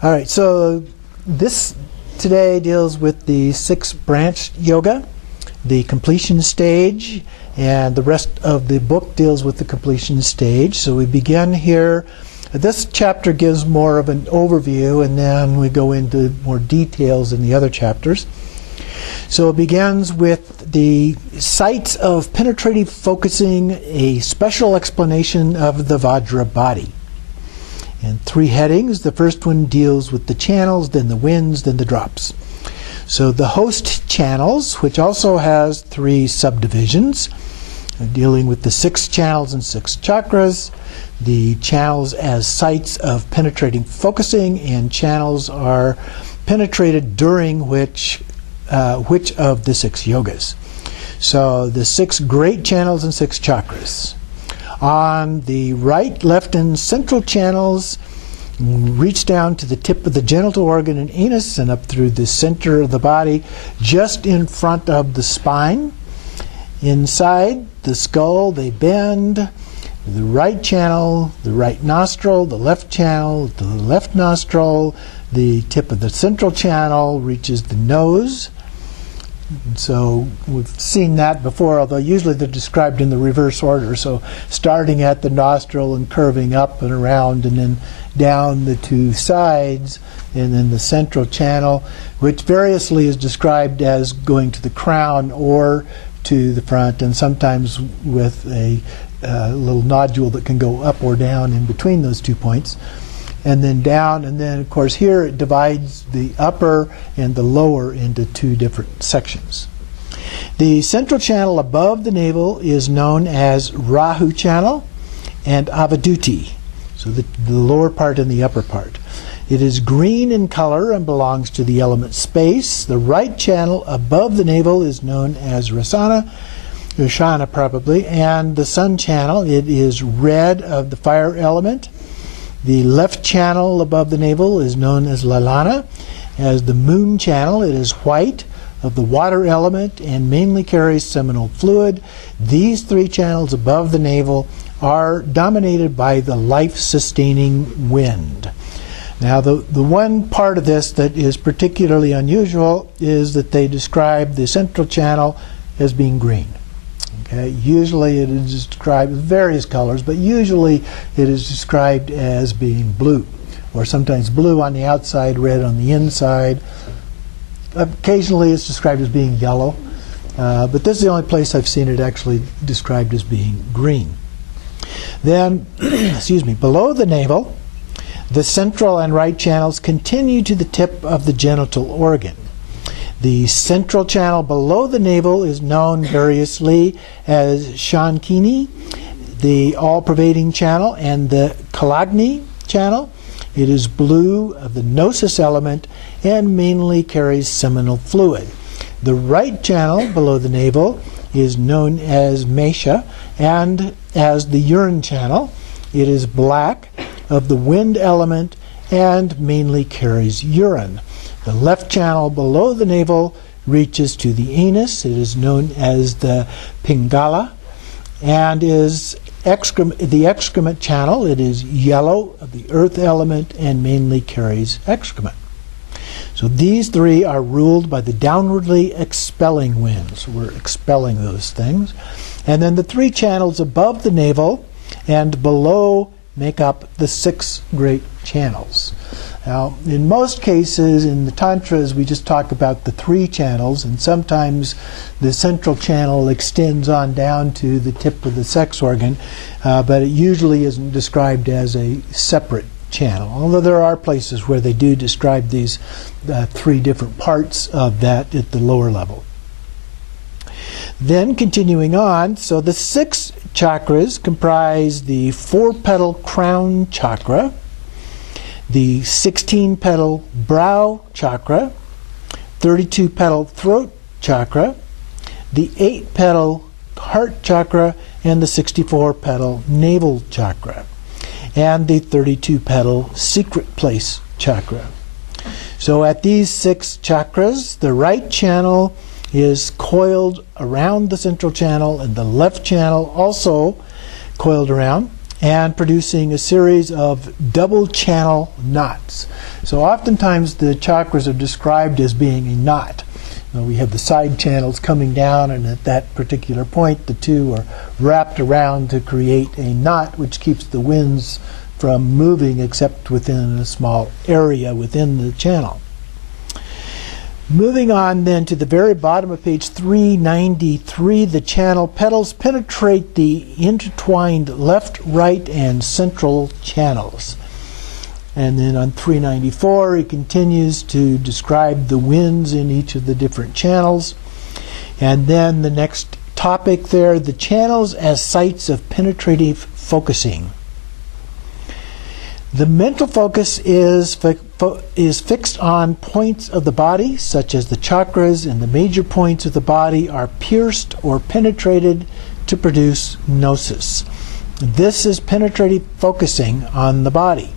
All right, so this today deals with the 6-branch yoga, the completion stage, and the rest of the book deals with the completion stage. So we begin here. This chapter gives more of an overview, and then we go into more details in the other chapters. So it begins with the sites of penetrative focusing, a special explanation of the Vajra body. And 3 headings. The first one deals with the channels, then the winds, then the drops. So the host channels, which also has 3 subdivisions, dealing with the 6 channels and 6 chakras. The channels as sites of penetrating focusing, and channels are penetrated during which of the 6 yogas. So the 6 great channels and 6 chakras. On the right, left, and central channels reach down to the tip of the genital organ and anus and up through the center of the body, just in front of the spine. Inside the skull, they bend. The right channel, the right nostril, the left channel, the left nostril. The tip of the central channel reaches the nose. So we've seen that before, although usually they're described in the reverse order. So starting at the nostril and curving up and around and then down the 2 sides, and then the central channel, which variously is described as going to the crown or to the front, and sometimes with a little nodule that can go up or down in between those 2 points. And then down, and then of course here it divides the upper and the lower into 2 different sections. The central channel above the navel is known as Rahu channel and Avaduti, so the lower part and the upper part. It is green in color and belongs to the element space. The right channel above the navel is known as Rashana probably, and the sun channel, it is red of the fire element. The left channel above the navel is known as Lalana. As the moon channel, it is white of the water element and mainly carries seminal fluid. These 3 channels above the navel are dominated by the life-sustaining wind. Now, the one part of this that is particularly unusual is that they describe the central channel as being green. Okay. Usually it is described with various colors, but usually it is described as being blue, or sometimes blue on the outside, red on the inside. Occasionally it's described as being yellow, but this is the only place I've seen it actually described as being green. Then, below the navel, the central and right channels continue to the tip of the genital organ. The central channel below the navel is known variously as Shankini, the all-pervading channel, and the Kalagni channel. It is blue of the gnosis element and mainly carries seminal fluid. The right channel below the navel is known as Mesha, and as the urine channel, it is black of the wind element and mainly carries urine. The left channel below the navel reaches to the anus. It is known as the Pingala, and is the excrement channel. It is yellow of the earth element and mainly carries excrement. So these 3 are ruled by the downwardly expelling winds. We're expelling those things. And then the 3 channels above the navel and below make up the 6 great channels. Now, in most cases, in the Tantras, we just talk about the 3 channels, and sometimes the central channel extends on down to the tip of the sex organ, but it usually isn't described as a separate channel, although there are places where they do describe these 3 different parts of that at the lower level. Then, continuing on, so the 6 chakras comprise the 4-petal crown chakra, the 16-petal brow chakra, 32-petal throat chakra, the 8-petal heart chakra, and the 64-petal navel chakra, and the 32-petal secret place chakra. So at these 6 chakras, the right channel is coiled around the central channel, and the left channel also coiled around, and producing a series of double channel knots. So oftentimes the chakras are described as being a knot. We have the side channels coming down, and at that particular point the two are wrapped around to create a knot which keeps the winds from moving except within a small area within the channel. Moving on then to the very bottom of page 393, the channel petals penetrate the intertwined left, right, and central channels. And then on 394, he continues to describe the winds in each of the different channels. And then the next topic there, the channels as sites of penetrative focusing. The mental focus is fixed on points of the body, such as the chakras, and the major points of the body are pierced or penetrated to produce gnosis. This is penetrative focusing on the body.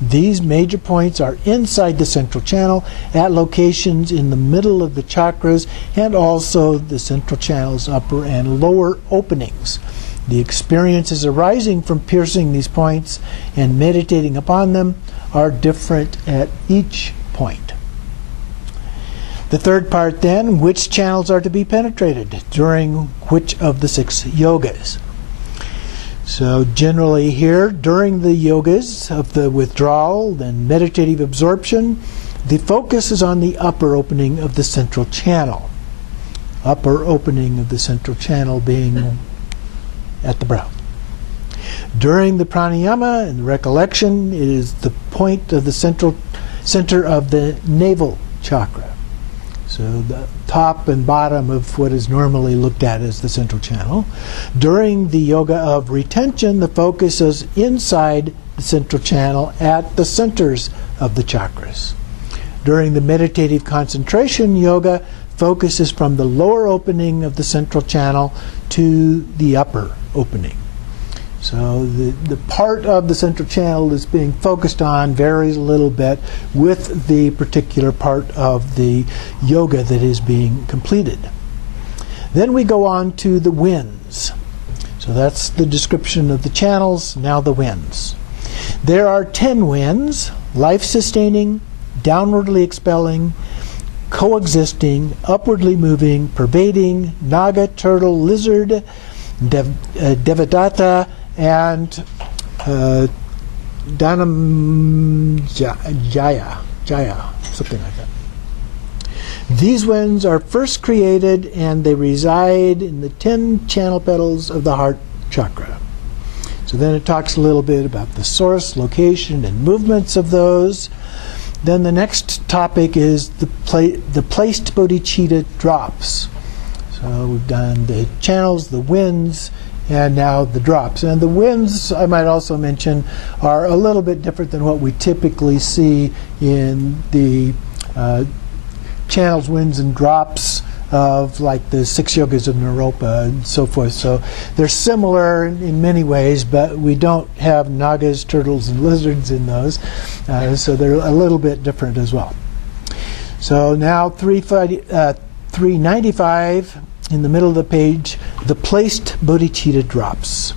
These major points are inside the central channel at locations in the middle of the chakras and also the central channel's upper and lower openings. The experiences arising from piercing these points and meditating upon them are different at each point. The third part then, which channels are to be penetrated during which of the 6 yogas? So generally here, during the yogas of the withdrawal and meditative absorption, the focus is on the upper opening of the central channel. Upper opening of the central channel being at the brow. During the pranayama and the recollection, it is the point of the center of the navel chakra. So the top and bottom of what is normally looked at as the central channel. During the yoga of retention, the focus is inside the central channel at the centers of the chakras. During the meditative concentration yoga, focus is from the lower opening of the central channel to the upper opening. So the part of the central channel that's being focused on varies a little bit with the particular part of the yoga that is being completed. Then we go on to the winds. So that's the description of the channels, now the winds. There are 10 winds: life-sustaining, downwardly expelling, coexisting, upwardly moving, pervading, naga, turtle, lizard, devadatta, and Dhanam Jaya, something like that. These winds are first created and they reside in the 10 channel petals of the heart chakra. So then it talks a little bit about the source, location, and movements of those. Then the next topic is the placed bodhicitta drops. So we've done the channels, the winds, and now the drops. And the winds, I might also mention, are a little bit different than what we typically see in the channels, winds, and drops of like the 6 yogas of Naropa and so forth. So they're similar in many ways, but we don't have nagas, turtles, and lizards in those. So they're a little bit different as well. So now 395, in the middle of the page, the placed bodhicitta drops.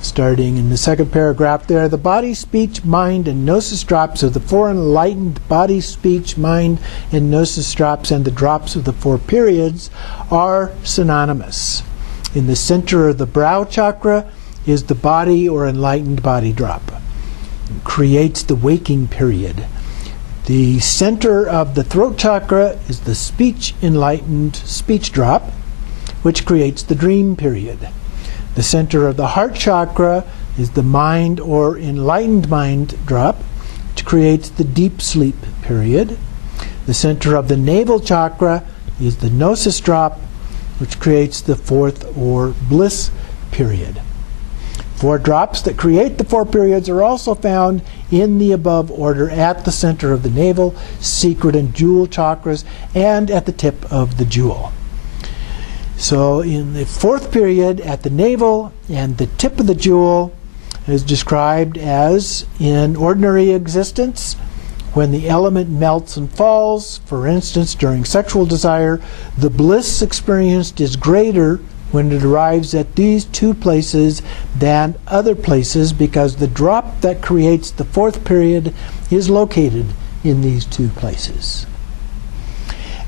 Starting in the second paragraph there, the body, speech, mind, and gnosis drops of the 4 enlightened body, speech, mind, and gnosis drops, and the drops of the 4 periods are synonymous. In the center of the brow chakra is the body or enlightened body drop. It creates the waking period. The center of the throat chakra is the speech enlightened speech drop, which creates the dream period. The center of the heart chakra is the mind or enlightened mind drop, which creates the deep sleep period. The center of the navel chakra is the gnosis drop, which creates the 4th or bliss period. 4 drops that create the 4 periods are also found in the above order at the center of the navel, secret and jewel chakras, and at the tip of the jewel. So in the 4th period at the navel and the tip of the jewel is described as in ordinary existence, when the element melts and falls, for instance during sexual desire, the bliss experienced is greater when it arrives at these 2 places than other places, because the drop that creates the 4th period is located in these two places.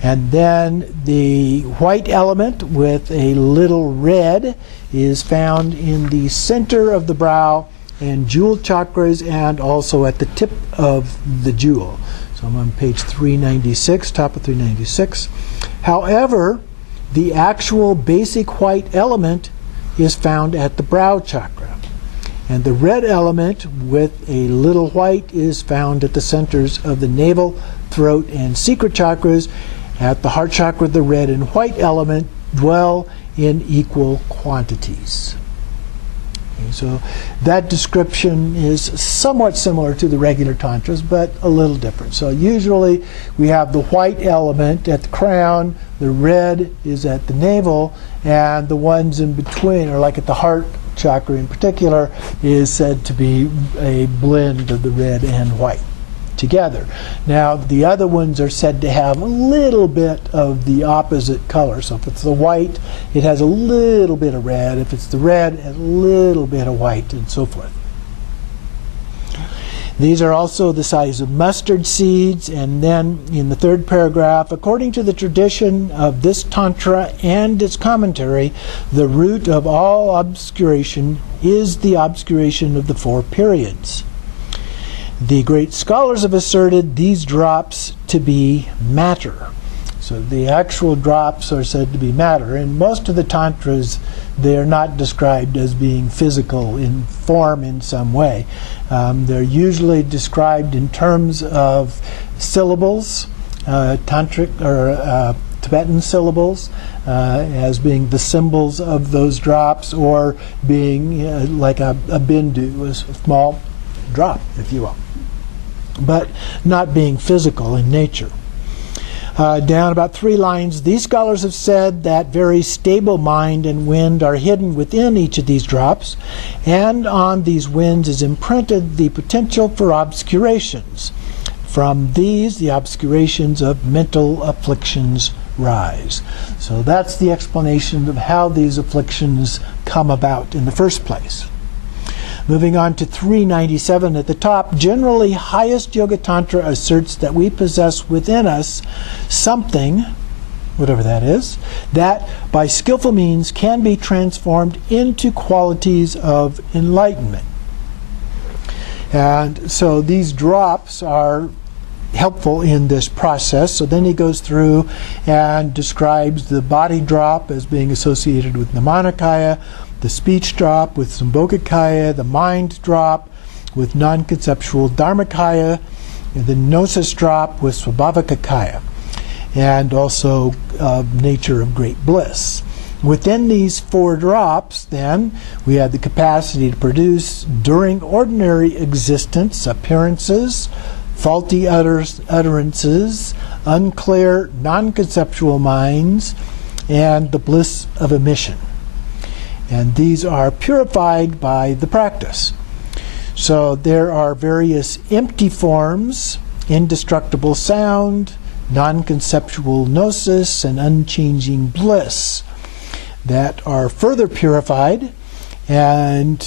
And then the white element with a little red is found in the center of the brow and jewel chakras, and also at the tip of the jewel. So I'm on page 396, top of 396. However, the actual basic white element is found at the brow chakra. And the red element with a little white is found at the centers of the navel, throat, and secret chakras. At the heart chakra, the red and white element dwell in equal quantities. Okay, so that description is somewhat similar to the regular tantras, but a little different. So usually we have the white element at the crown, the red is at the navel, and the ones in between, or like at the heart chakra in particular, is said to be a blend of the red and white together. Now the other ones are said to have a little bit of the opposite color. So if it's the white, it has a little bit of red. If it's the red, a little bit of white, and so forth. These are also the size of mustard seeds. And then in the third paragraph, according to the tradition of this Tantra and its commentary, the root of all obscuration is the obscuration of the four periods. The great scholars have asserted these drops to be matter. So the actual drops are said to be matter. In most of the tantras, they are not described as being physical in form in some way. They're usually described in terms of syllables, tantric or Tibetan syllables, as being the symbols of those drops, or being like a bindu, a small drop, if you will, but not being physical in nature. Down about 3 lines, these scholars have said that very stable mind and wind are hidden within each of these drops, and on these winds is imprinted the potential for obscurations. From these, the obscurations of mental afflictions rise. So that's the explanation of how these afflictions come about in the first place. Moving on to 397 at the top, generally highest Yoga Tantra asserts that we possess within us something, whatever that is, that by skillful means can be transformed into qualities of enlightenment. And so these drops are helpful in this process. So then he goes through and describes the body drop as being associated with Namanikaya, the speech drop with Sambhogakaya, the mind drop with non-conceptual Dharmakaya, and the gnosis drop with Swabhavakakaya, and also nature of great bliss. Within these 4 drops, then, we have the capacity to produce, during ordinary existence, appearances, faulty utterances, unclear, non-conceptual minds, and the bliss of emission. And these are purified by the practice. So there are various empty forms, indestructible sound, non-conceptual gnosis, and unchanging bliss that are further purified, and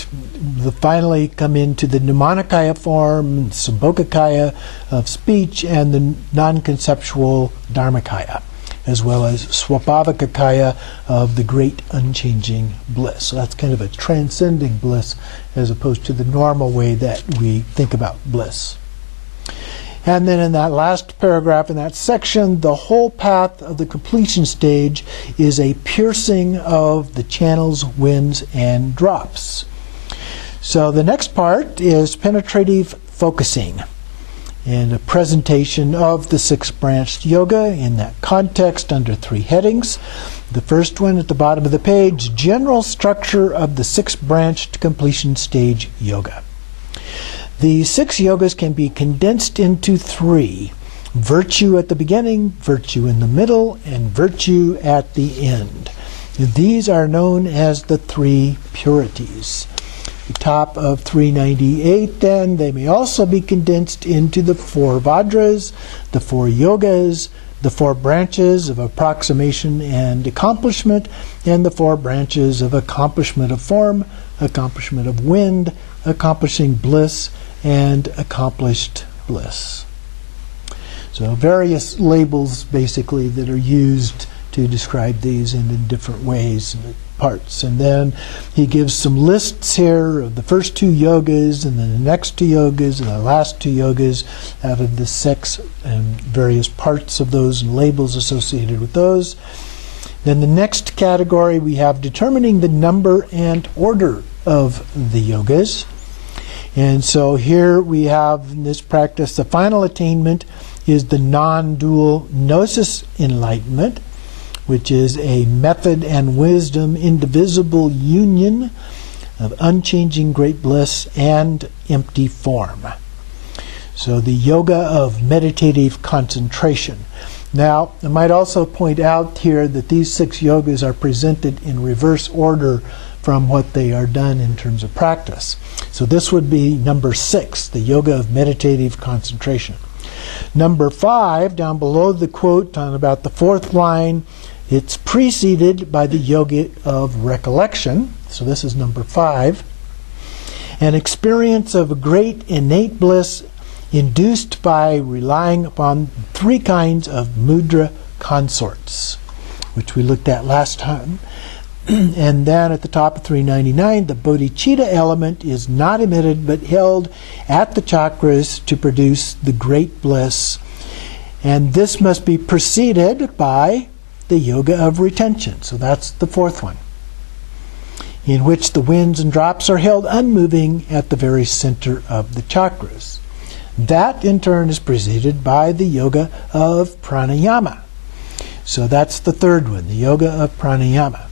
finally come into the Namanikaya form, Sambhogakaya of speech, and the non-conceptual Dharmakaya, as well as Swabhavakakaya of the great unchanging bliss. So that's kind of a transcending bliss as opposed to the normal way that we think about bliss. And then in that last paragraph, in that section, the whole path of the completion stage is a piercing of the channels, winds, and drops. So the next part is penetrative focusing, and a presentation of the 6-branched yoga in that context under 3 headings. The first one at the bottom of the page, general structure of the 6-branched completion stage yoga. The 6 yogas can be condensed into 3: virtue at the beginning, virtue in the middle, and virtue at the end. These are known as the 3 purities. The top of 398, then, they may also be condensed into the 4 Vajras, the 4 yogas, the 4 branches of approximation and accomplishment, and the 4 branches of accomplishment of form, accomplishment of wind, accomplishing bliss, and accomplished bliss. So various labels basically that are used to describe these in different ways, parts. And then he gives some lists here of the first 2 yogas, and then the next 2 yogas, and the last 2 yogas out of the 6, and various parts of those and labels associated with those. Then the next category we have determining the number and order of the yogas. And so here we have in this practice the final attainment is the non-dual gnosis enlightenment, which is a method and wisdom indivisible union of unchanging great bliss and empty form. So the yoga of meditative concentration. Now, I might also point out here that these 6 yogas are presented in reverse order from what they are done in terms of practice. So this would be number 6, the yoga of meditative concentration. Number 5, down below the quote on about the 4th line, it's preceded by the yoga of recollection. So this is number 5. An experience of a great innate bliss induced by relying upon 3 kinds of mudra consorts, which we looked at last time. And then at the top of 399, the bodhicitta element is not emitted but held at the chakras to produce the great bliss. And this must be preceded by the yoga of retention. So that's the 4th one, in which the winds and drops are held unmoving at the very center of the chakras. That in turn is preceded by the yoga of pranayama. So that's the 3rd one, the yoga of pranayama,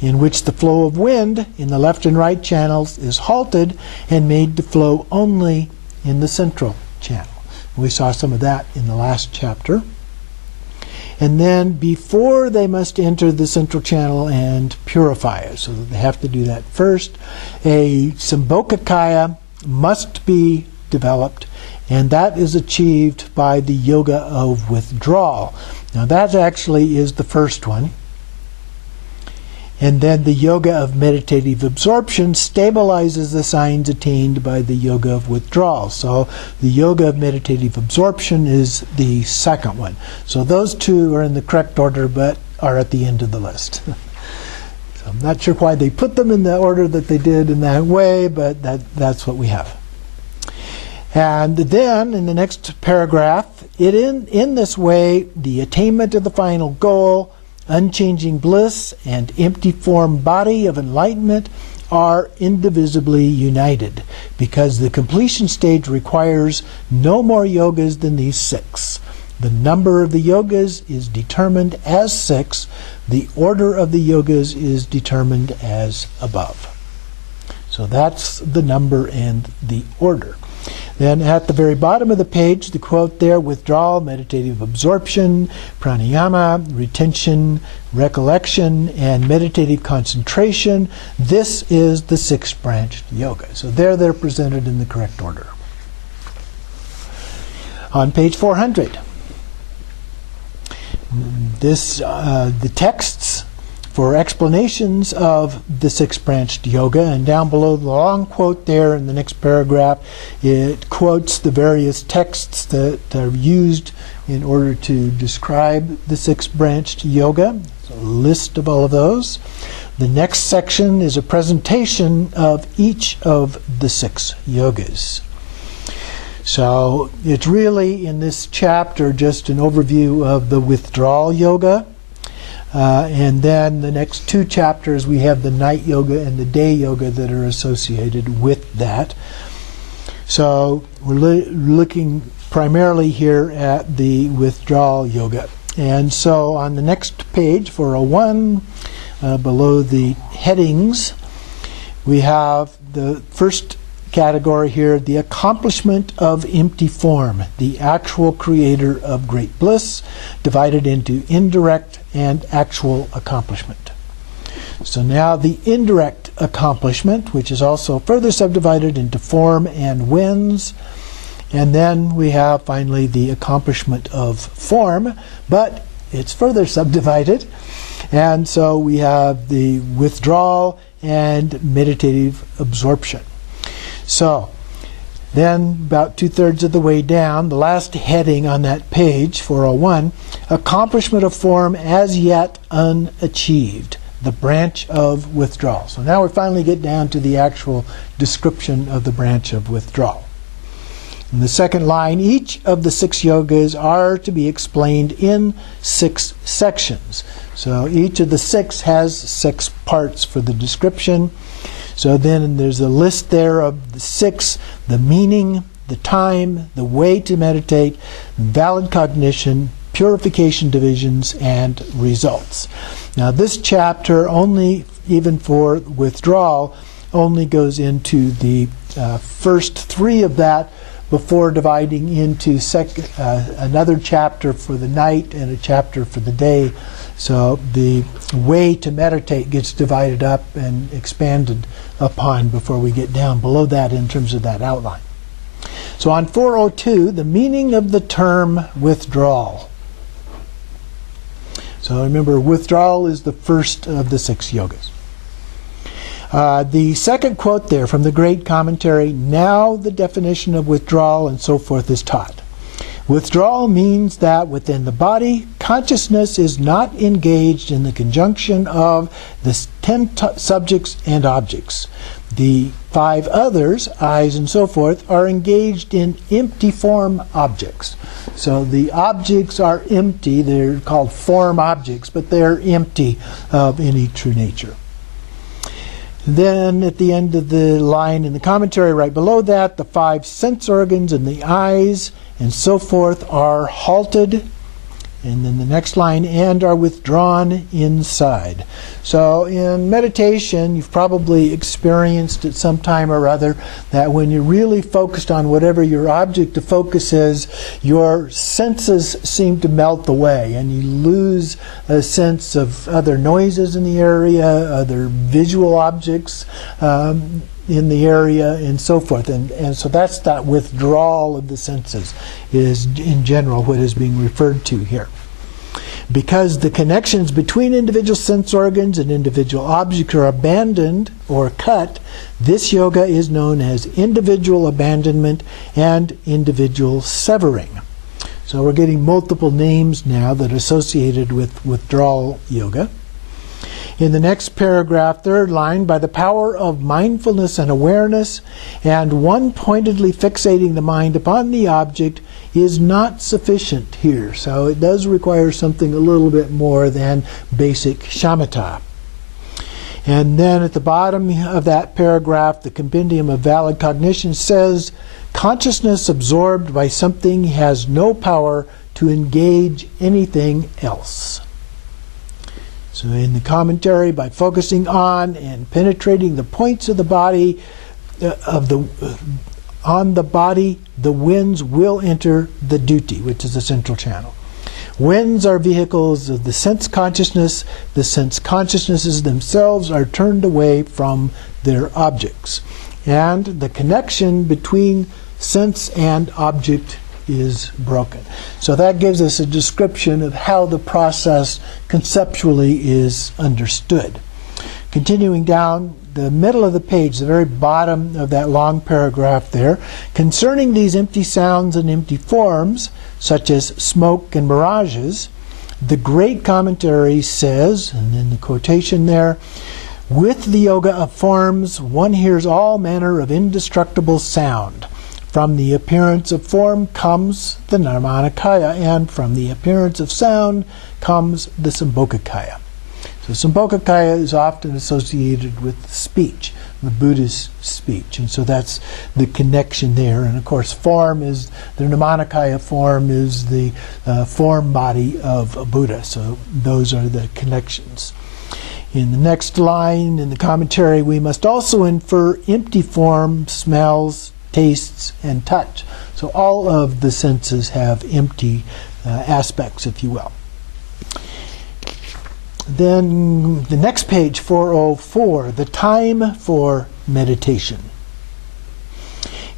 in which the flow of wind in the left and right channels is halted and made to flow only in the central channel. We saw some of that in the last chapter. And then before they must enter the central channel and purify it, so that they have to do that first, a Sambhogakaya must be developed, and that is achieved by the yoga of withdrawal. Now that actually is the 1st one. And then the yoga of meditative absorption stabilizes the signs attained by the yoga of withdrawal. So the yoga of meditative absorption is the 2nd one. So those 2 are in the correct order but are at the end of the list. So I'm not sure why they put them in the order that they did in that way, but that's what we have. And then in the next paragraph, in this way, the attainment of the final goal, unchanging bliss, and empty form body of enlightenment are indivisibly united, because the completion stage requires no more yogas than these 6. The number of the yogas is determined as 6. The order of the yogas is determined as above. So that's the number and the order. Then at the very bottom of the page, the quote there, withdrawal, meditative absorption, pranayama, retention, recollection, and meditative concentration. This is the 6-branched yoga. So there they're presented in the correct order. On page 400, the texts for explanations of the 6-branched yoga, and down below the long quote there in the next paragraph, it quotes the various texts that are used in order to describe the 6-branched yoga. So a list of all of those. The next section is a presentation of each of the 6 yogas. So it's really in this chapter just an overview of the withdrawal yoga. And then the next 2 chapters we have the night yoga and the day yoga that are associated with that. So we're looking primarily here at the withdrawal yoga. And so on the next page, 401, below the headings, we have the first category here, the accomplishment of empty form, the actual creator of great bliss, divided into indirect and actual accomplishment. So now the indirect accomplishment, which is also further subdivided into form and winds. And then we have finally the accomplishment of form, but it's further subdivided. And so we have the withdrawal and meditative absorption. So Then, about 2/3 of the way down, the last heading on that page, 401, accomplishment of form as yet unachieved, the branch of withdrawal. So now we finally get down to the actual description of the branch of withdrawal. In the second line, each of the 6 yogas are to be explained in 6 sections. So each of the 6 has 6 parts for the description. So then there's a list there of the 6, the meaning, the time, the way to meditate, valid cognition, purification divisions, and results. Now this chapter only, even for withdrawal, only goes into the first 3 of that before dividing into another chapter for the night and a chapter for the day. So the way to meditate gets divided up and expanded upon before we get down below that in terms of that outline. So on 402, the meaning of the term withdrawal. So remember, withdrawal is the first of the 6 yogas. The second quote there from the great commentary, now the definition of withdrawal and so forth is taught. Withdrawal means that within the body, consciousness is not engaged in the conjunction of the 10 subjects and objects. The 5 others, eyes and so forth, are engaged in empty form objects. So the objects are empty. They're called form objects, but they're empty of any true nature. Then at the end of the line in the commentary right below that, the 5 sense organs and the eyes and so forth are halted. And then the next line, and are withdrawn inside. So in meditation, you've probably experienced at some time or other that when you're really focused on whatever your object of focus is, your senses seem to melt away and you lose a sense of other noises in the area, other visual objects in the area, and so forth. And so that's that withdrawal of the senses is in general what is being referred to here. Because the connections between individual sense organs and individual objects are abandoned or cut, this yoga is known as individual abandonment and individual severing. So we're getting multiple names now that are associated with withdrawal yoga. In the next paragraph, third line, by the power of mindfulness and awareness, and one pointedly fixating the mind upon the object is not sufficient here. So it does require something a little bit more than basic shamatha. And then at the bottom of that paragraph, the Compendium of Valid Cognition says, consciousness absorbed by something has no power to engage anything else. So in the commentary, by focusing on and penetrating the points of the body, on the body, the winds will enter the duty, which is the central channel. Winds are vehicles of the sense consciousness. The sense consciousnesses themselves are turned away from their objects. And the connection between sense and object is broken. So that gives us a description of how the process conceptually is understood. Continuing down the middle of the page, the very bottom of that long paragraph there, concerning these empty sounds and empty forms, such as smoke and mirages, the great commentary says, and in the quotation there, with the yoga of forms, one hears all manner of indestructible sound. From the appearance of form comes the Nirmanakaya, and from the appearance of sound comes the Sambhogakaya. So Sambhogakaya is often associated with speech, the Buddhist speech, and so that's the connection there. And of course, form is, the Nirmanakaya form is the form body of a Buddha, so those are the connections. In the next line in the commentary, we must also infer empty form, smells, tastes, and touch. So all of the senses have empty aspects, if you will. Then the next page, 404, the time for meditation.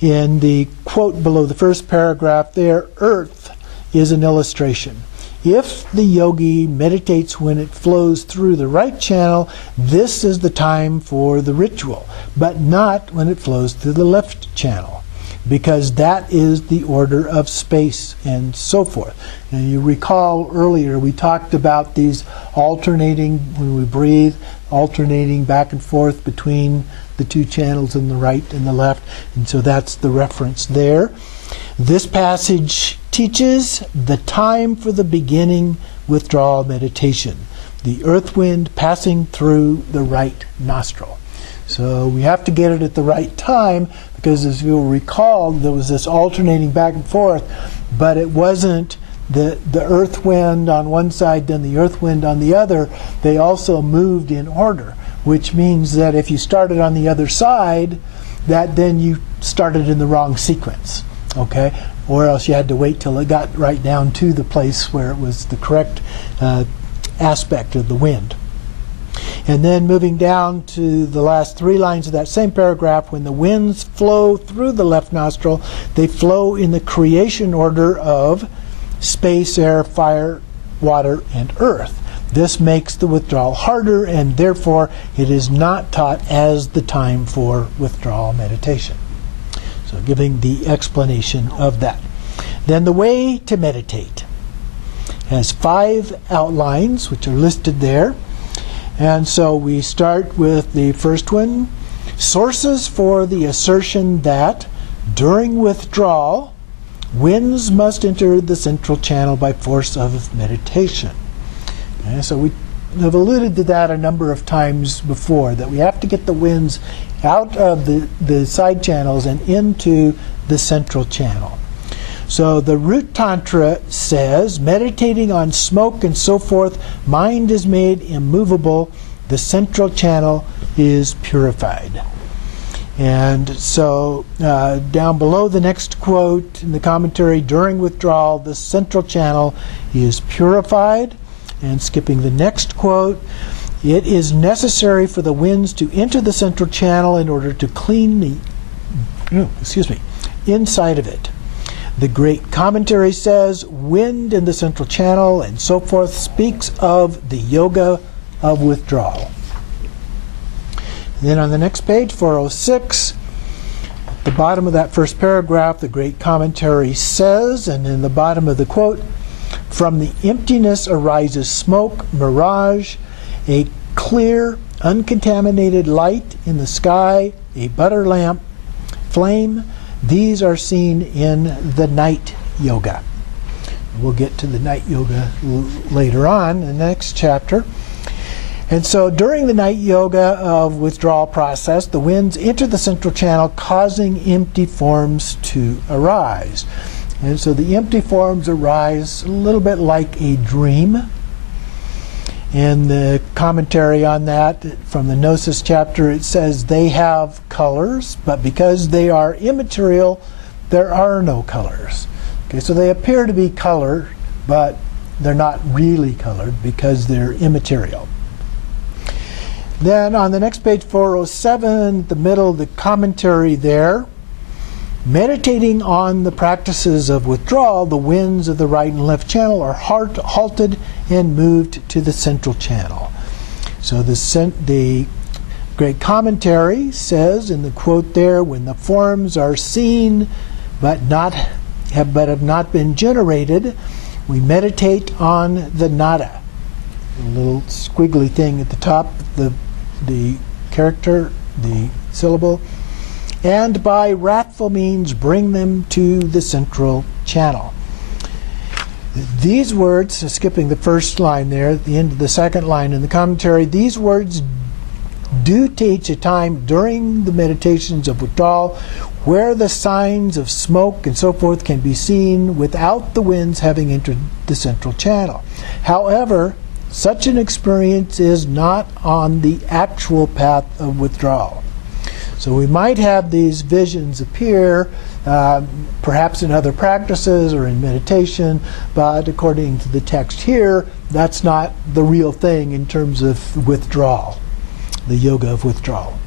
In the quote below the first paragraph there, earth is an illustration. If the yogi meditates when it flows through the right channel, this is the time for the ritual, but not when it flows through the left channel. because that is the order of space and so forth. And you recall earlier we talked about these alternating, when we breathe, alternating back and forth between the two channels in the right and the left, and so that's the reference there. This passage teaches the time for the beginning withdrawal meditation, the earth wind passing through the right nostril. So we have to get it at the right time, because as you'll recall, there was this alternating back and forth, but it wasn't the earth wind on one side, then the earth wind on the other. They also moved in order, which means that if you started on the other side, that then you started in the wrong sequence, okay? Or else you had to wait till it got right down to the place where it was the correct aspect of the wind. And then moving down to the last 3 lines of that same paragraph, when the winds flow through the left nostril, they flow in the creation order of space, air, fire, water, and earth. This makes the withdrawal harder, and therefore it is not taught as the time for withdrawal meditation. So giving the explanation of that. Then the way to meditate has 5 outlines, which are listed there. And so we start with the first one, sources for the assertion that during withdrawal, winds must enter the central channel by force of meditation. Okay, so we have alluded to that a number of times before, that we have to get the winds out of the side channels and into the central channel. So the Root Tantra says, meditating on smoke and so forth, mind is made immovable, the central channel is purified. And so down below the next quote in the commentary, during withdrawal, the central channel is purified. And skipping the next quote, it is necessary for the winds to enter the central channel in order to clean the inside of it. The great commentary says, wind in the central channel and so forth speaks of the yoga of withdrawal. And then on the next page, 406, at the bottom of that first paragraph, the great commentary says, and in the bottom of the quote, from the emptiness arises smoke, mirage, a clear, uncontaminated light in the sky, a butter lamp, flame. These are seen in the night yoga. We'll get to the night yoga later on in the next chapter. And so during the night yoga of withdrawal process, the winds enter the central channel, causing empty forms to arise. And so the empty forms arise a little bit like a dream. In the commentary on that, from the Gnosis chapter, it says they have colors, but because they are immaterial, there are no colors. Okay, so they appear to be colored, but they're not really colored because they're immaterial. Then on the next page, 407, the middle, the commentary there, meditating on the practices of withdrawal, the winds of the right and left channel are halted and moved to the central channel. So the great commentary says in the quote there, when the forms are seen but have not been generated, we meditate on the nada. A little squiggly thing at the top, the character, the syllable, and by wrathful means bring them to the central channel. These words, skipping the first line there, at the end of the second line in the commentary, these words do teach a time during the meditations of withdrawal where the signs of smoke and so forth can be seen without the winds having entered the central channel. However, such an experience is not on the actual path of withdrawal. So we might have these visions appear, perhaps in other practices or in meditation, but according to the text here, that's not the real thing in terms of withdrawal, the yoga of withdrawal.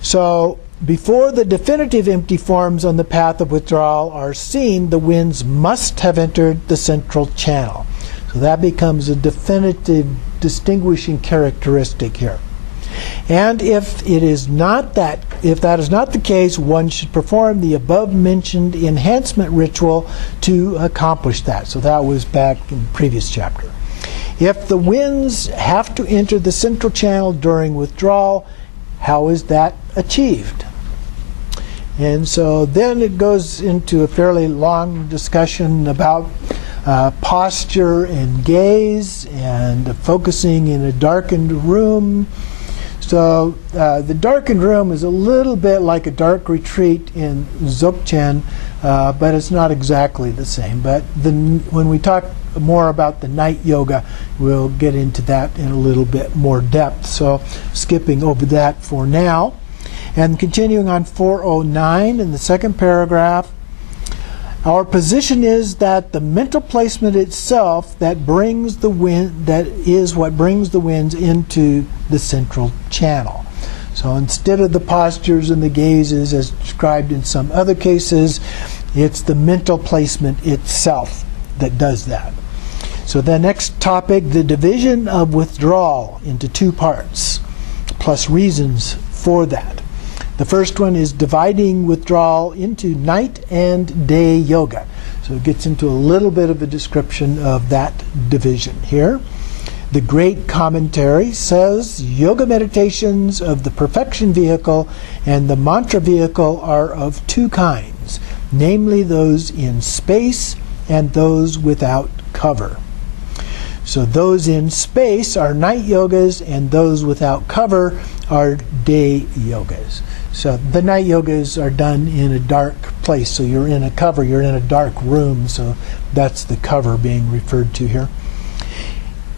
So before the definitive empty forms on the path of withdrawal are seen, the winds must have entered the central channel. So that becomes a definitive distinguishing characteristic here. And if that is not the case, one should perform the above-mentioned enhancement ritual to accomplish that. So that was back in the previous chapter. If the winds have to enter the central channel during withdrawal, how is that achieved? And so then it goes into a fairly long discussion about posture and gaze and focusing in a darkened room. So the darkened room is a little bit like a dark retreat in Dzogchen, but it's not exactly the same. But when we talk more about the night yoga, we'll get into that in a little bit more depth. So skipping over that for now. And continuing on 409 in the second paragraph, our position is that the mental placement itself that is what brings the winds into the central channel. So instead of the postures and the gazes as described in some other cases, it's the mental placement itself that does that. So the next topic, the division of withdrawal into two parts, plus reasons for that. The first one is dividing withdrawal into night and day yoga. So it gets into a little bit of a description of that division here. The Great Commentary says yoga meditations of the perfection vehicle and the mantra vehicle are of two kinds, namely those in space and those without cover. So those in space are night yogas, and those without cover are day yogas. So the night yogas are done in a dark place. So you're in a cover, you're in a dark room. So that's the cover being referred to here.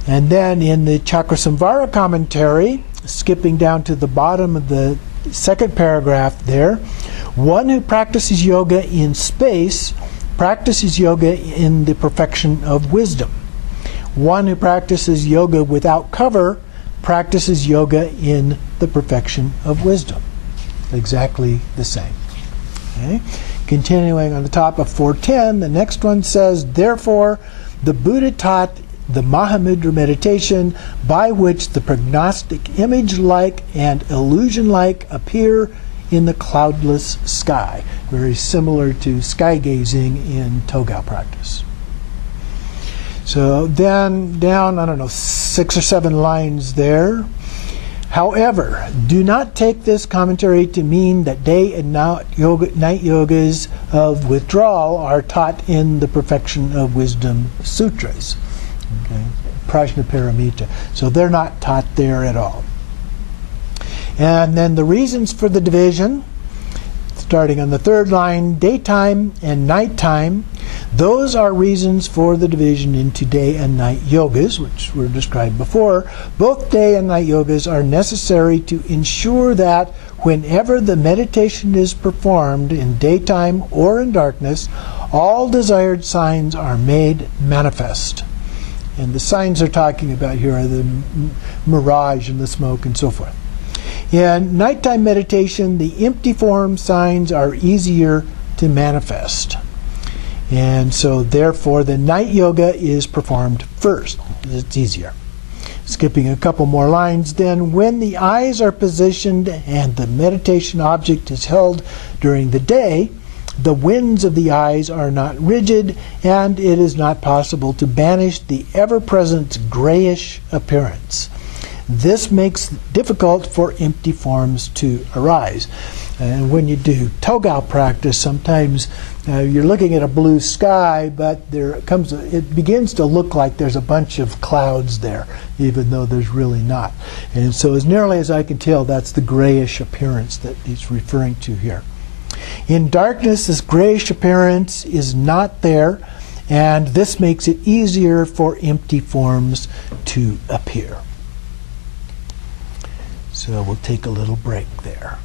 And then in the Chakrasamvara commentary, skipping down to the bottom of the second paragraph there, one who practices yoga in space practices yoga in the perfection of wisdom. One who practices yoga without cover practices yoga in the perfection of wisdom. Exactly the same. Okay. Continuing on the top of 410, the next one says, therefore, the Buddha taught the Mahamudra meditation by which the prognostic image-like and illusion-like appear in the cloudless sky. Very similar to sky gazing in Togao practice. So then down, 6 or 7 lines there. However, do not take this commentary to mean that day and night yogas of withdrawal are taught in the Perfection of Wisdom Sutras. Okay? Prajnaparamita. So they're not taught there at all. And then the reasons for the division, starting on the third line, daytime and nighttime, those are reasons for the division into day and night yogas, which were described before. Both day and night yogas are necessary to ensure that whenever the meditation is performed in daytime or in darkness, all desired signs are made manifest. And the signs they're talking about here are the mirage and the smoke and so forth. In nighttime meditation, the empty form signs are easier to manifest. And so therefore the night yoga is performed first. It's easier. Skipping a couple more lines then, when the eyes are positioned and the meditation object is held during the day, the winds of the eyes are not rigid, and it is not possible to banish the ever-present grayish appearance. This makes it difficult for empty forms to arise. And when you do Togao practice, sometimes you're looking at a blue sky, but it begins to look like there's a bunch of clouds there, even though there's really not. And so as nearly as I can tell, that's the grayish appearance that he's referring to here. In darkness, this grayish appearance is not there, and this makes it easier for empty forms to appear. So we'll take a little break there.